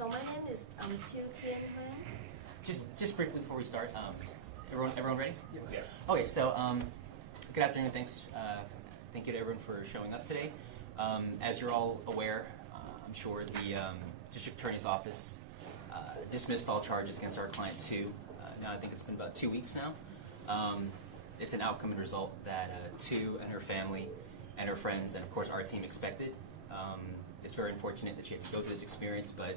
So my name is Tu Kian Huan. Just briefly before we start, everyone ready? Yeah. Okay, so good afternoon. Thanks. Thank you to everyone for showing up today. As you're all aware, I'm sure the District Attorney's Office dismissed all charges against our client Tu. Now I think it's been about 2 weeks now. It's an outcome and result that Tu and her family and her friends and of course our team expected. It's very unfortunate that she had to go through this experience, but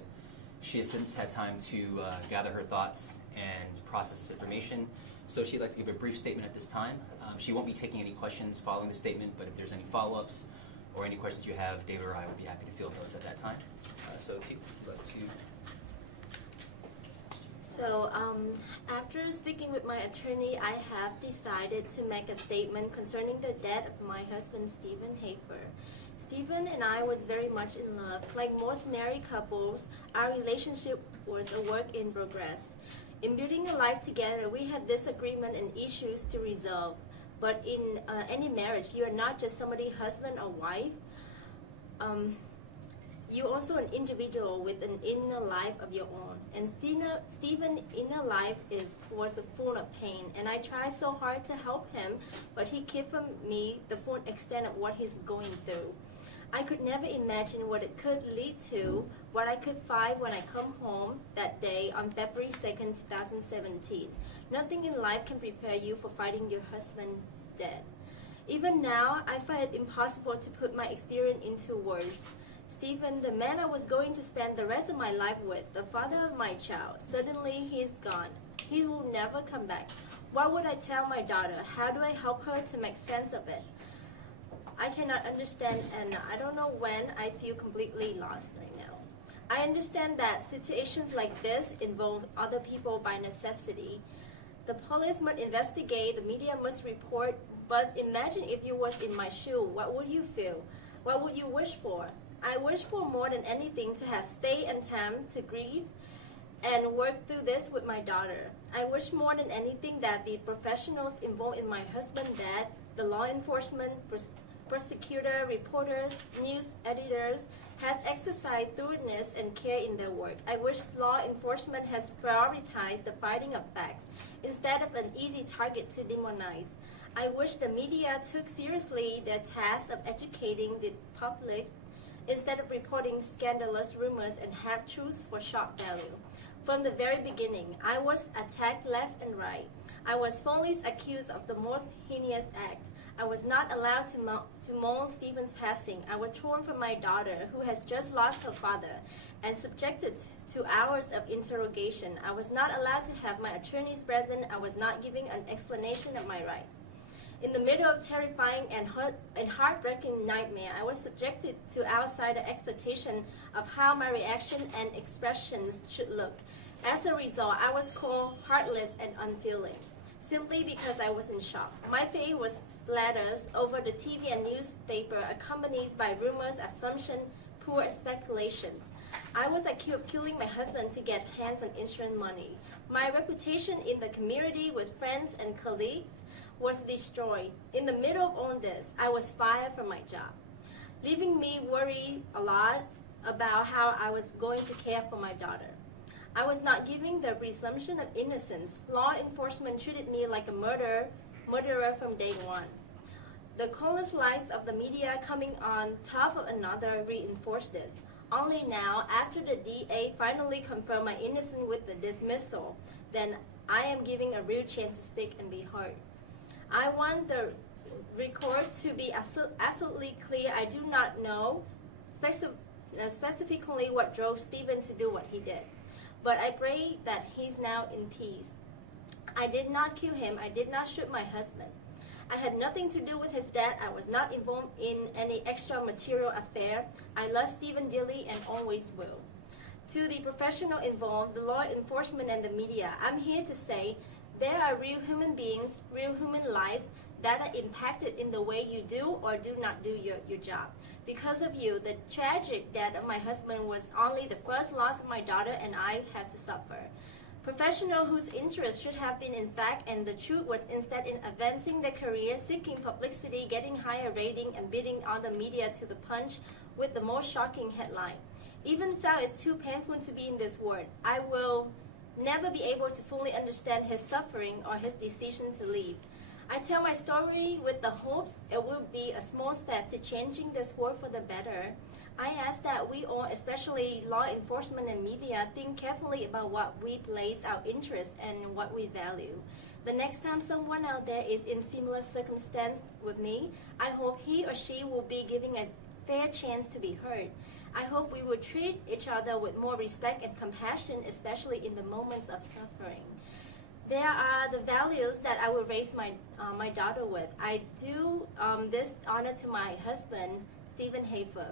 she has since had time to gather her thoughts and process this information. So she'd like to give a brief statement at this time. She won't be taking any questions following the statement, but if there's any follow-ups or any questions you have, David or I would be happy to field those at that time. So Tu, would like to... So after speaking with my attorney, I have decided to make a statement concerning the death of my husband, Stephen Hafer. Stephen and I was very much in love. Like most married couples, our relationship was a work in progress. In building a life together, we had disagreement and issues to resolve. But in any marriage, you are not just somebody's husband or wife. You're also an individual with an inner life of your own. And Stephen's inner life was full of pain. And I tried so hard to help him, but he kept from me the full extent of what he's going through. I could never imagine what it could lead to, what I could find when I come home that day on February 2nd, 2017. Nothing in life can prepare you for finding your husband dead. Even now, I find it impossible to put my experience into words. Stephen, the man I was going to spend the rest of my life with, the father of my child, suddenly he's gone. He will never come back. What would I tell my daughter? How do I help her to make sense of it? I cannot understand, and I don't know when. I feel completely lost right now. I understand that situations like this involve other people by necessity. The police must investigate, the media must report, but imagine if you was in my shoe, what would you feel? What would you wish for? I wish for more than anything to have space and time to grieve and work through this with my daughter. I wish more than anything that the professionals involved in my husband's death, the law enforcement, prosecutor, reporters, news editors, has exercised thoroughness and care in their work. I wish law enforcement has prioritized the finding of facts instead of an easy target to demonize. I wish the media took seriously their task of educating the public instead of reporting scandalous rumors and have truths for shock value. From the very beginning, I was attacked left and right. I was falsely accused of the most heinous act. I was not allowed to mourn Stephen's passing. I was torn from my daughter, who has just lost her father, and subjected to hours of interrogation. I was not allowed to have my attorneys present. I was not given an explanation of my rights. In the middle of terrifying and heartbreaking nightmare, I was subjected to outsider expectation of how my reaction and expressions should look. As a result, I was called heartless and unfeeling, simply because I was in shock. My fate was blathers over the TV and newspaper, accompanied by rumors, assumptions, poor speculations. I was accused of killing my husband to get hands on insurance money. My reputation in the community with friends and colleagues was destroyed. In the middle of all this, I was fired from my job, leaving me worried a lot about how I was going to care for my daughter. I was not given the presumption of innocence. Law enforcement treated me like a murderer from day one. The countless lies of the media coming on top of another reinforced this. Only now, after the DA finally confirmed my innocence with the dismissal, then I am given a real chance to speak and be heard. I want the record to be absolutely clear. I do not know specifically what drove Stephen to do what he did, but I pray that he's now in peace. I did not kill him. I did not shoot my husband. I had nothing to do with his death. I was not involved in any extra-material affair. I love Stephen dearly and always will. To the professional involved, the law enforcement and the media, I'm here to say there are real human beings, real human lives that are impacted in the way you do or do not do your job. Because of you, the tragic death of my husband was only the first loss of my daughter, and I have to suffer. Professionals whose interest should have been in fact and the truth was instead in advancing their career, seeking publicity, getting higher rating, and beating on the media to the punch with the most shocking headline. Even though it's too painful to be in this world, I will never be able to fully understand his suffering or his decision to leave. I tell my story with the hopes it will be a small step to changing this world for the better. I ask that we all, especially law enforcement and media, think carefully about what we place our interest and what we value. The next time someone out there is in similar circumstance with me, I hope he or she will be given a fair chance to be heard. I hope we will treat each other with more respect and compassion, especially in the moments of suffering. There are the values that I will raise my daughter with. I do this honor to my husband, Stephen Hafer.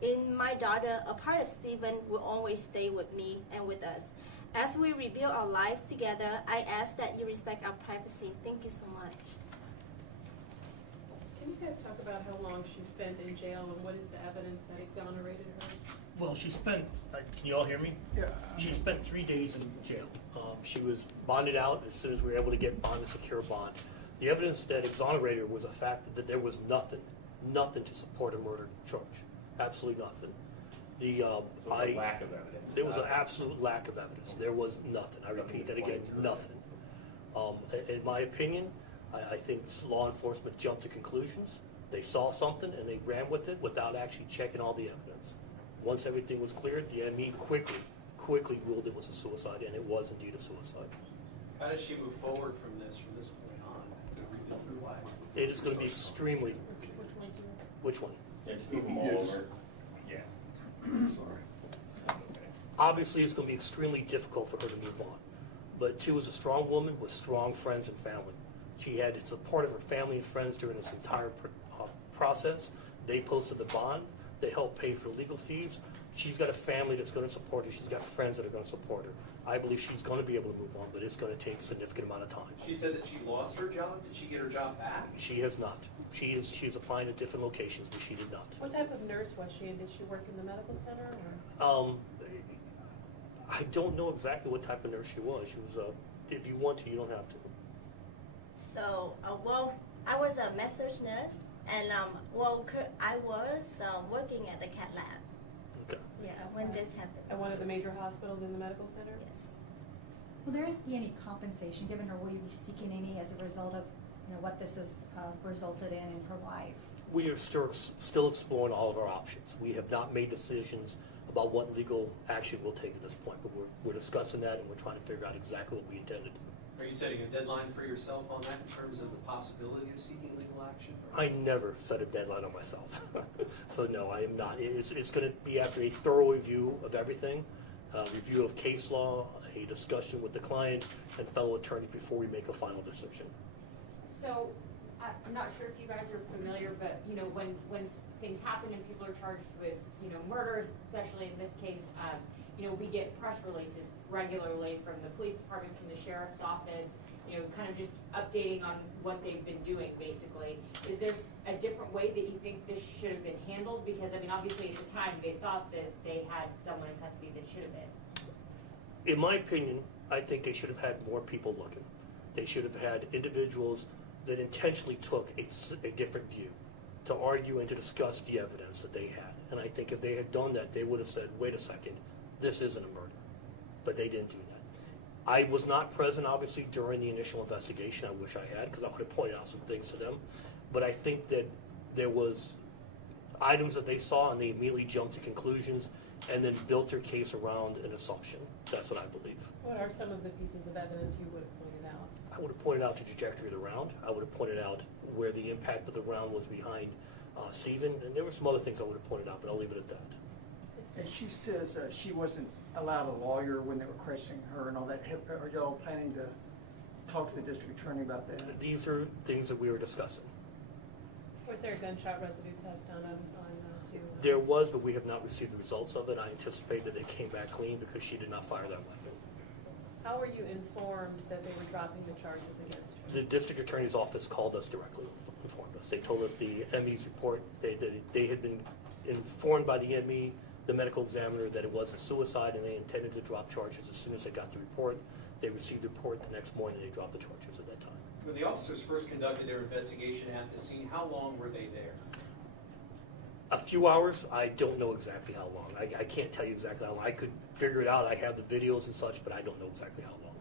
In my daughter, a part of Stephen will always stay with me and with us. As we rebuild our lives together, I ask that you respect our privacy. Thank you so much. Can you guys talk about how long she spent in jail and what is the evidence that exonerated her? Well, she spent, can you all hear me? Yeah. She spent 3 days in jail. She was bonded out as soon as we were able to get bond and secure bond. The evidence that exonerated her was a fact that there was nothing to support a murder charge. Absolutely nothing. So a lack of evidence. There was an absolute lack of evidence. There was nothing. I repeat that again, nothing. In my opinion, I think law enforcement jumped to conclusions. They saw something and they ran with it without actually checking all the evidence. Once everything was cleared, the ME quickly ruled it was a suicide, and it was indeed a suicide. How does she move forward from this point on? It is going to be extremely. Which one? Yeah, just move them all over. Yeah. Sorry. Okay. Obviously, it's going to be extremely difficult for her to move on. But she was a strong woman with strong friends and family. She had the support of her family and friends during this entire process. They posted the bond. They helped pay for legal fees. She's got a family that's going to support her. She's got friends that are going to support her. I believe she's going to be able to move on, but it's going to take a significant amount of time. She said that she lost her job. Did she get her job back? She has not. She's applying at different locations, but she did not. What type of nurse was she, and did she work in the medical center? Or? I don't know exactly what type of nurse she was. She was. If you want to, you don't have to. So, well, I was a massage nurse, and I was working at the cat lab. Okay. Yeah, when this happened. At one of the major hospitals in the medical center? Yes. Will there be any compensation given, or will you be seeking any as a result of, what this has resulted in her life? We are still exploring all of our options. We have not made decisions about what legal action we'll take at this point, but we're discussing that, and we're trying to figure out exactly what we intend to do. Are you setting a deadline for yourself on that in terms of the possibility of seeking legal action? I never set a deadline on myself. So no, I am not. It's going to be after a thorough review of everything, review of case law, a discussion with the client and fellow attorney before we make a final decision. So, I'm not sure if you guys are familiar, but, when things happen and people are charged with, murders, especially in this case, we get press releases regularly from the police department, from the sheriff's office, kind of just updating on what they've been doing, basically. Is there a different way that you think this should have been handled? Because, obviously at the time, they thought that they had someone in custody that should have been. In my opinion, I think they should have had more people looking. They should have had individuals that intentionally took a different view to argue and to discuss the evidence that they had. And I think if they had done that, they would have said, wait a second, this isn't a murder. But they didn't do that. I was not present, obviously, during the initial investigation. I wish I had, because I would have pointed out some things to them. But I think that there was items that they saw, and they immediately jumped to conclusions and then built their case around an assumption. That's what I believe. What are some of the pieces of evidence you would have pointed out? I would have pointed out the trajectory of the round. I would have pointed out where the impact of the round was behind Stephen, and there were some other things I would have pointed out, but I'll leave it at that. And she says she wasn't allowed a lawyer when they were questioning her and all that. Are y'all planning to talk to the district attorney about that? These are things that we were discussing. Was there a gunshot residue test done on two? There was, but we have not received the results of it. I anticipate that they came back clean because she did not fire that weapon. How were you informed that they were dropping the charges against her? The district attorney's office called us directly, informed us. They told us the ME's report, they had been informed by the ME, the medical examiner, that it was a suicide, and they intended to drop charges as soon as they got the report. They received the report the next morning, and they dropped the charges at that time. When the officers first conducted their investigation at the scene, how long were they there? A few hours, I don't know exactly how long. I can't tell you exactly how long. I could figure it out. I have the videos and such, but I don't know exactly how long.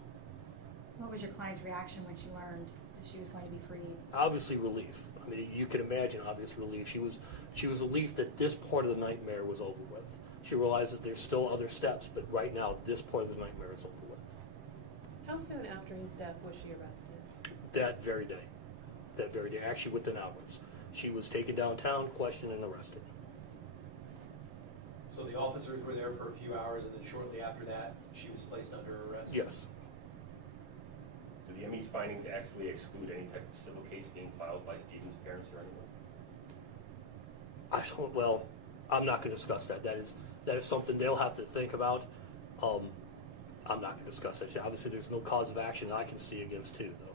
What was your client's reaction when she learned that she was going to be freed? Obviously relief. I mean, you can imagine obvious relief. She was relieved that this part of the nightmare was over with. She realized that there's still other steps, but right now this part of the nightmare is over with. How soon after his death was she arrested? That very day. That very day, actually within hours. She was taken downtown, questioned, and arrested. So the officers were there for a few hours, and then shortly after that, she was placed under arrest? Yes. Do the ME's findings actually exclude any type of civil case being filed by Stephen's parents or anyone? Well, I'm not going to discuss that. That is something they'll have to think about. I'm not going to discuss that. Obviously, there's no cause of action I can see against two, though.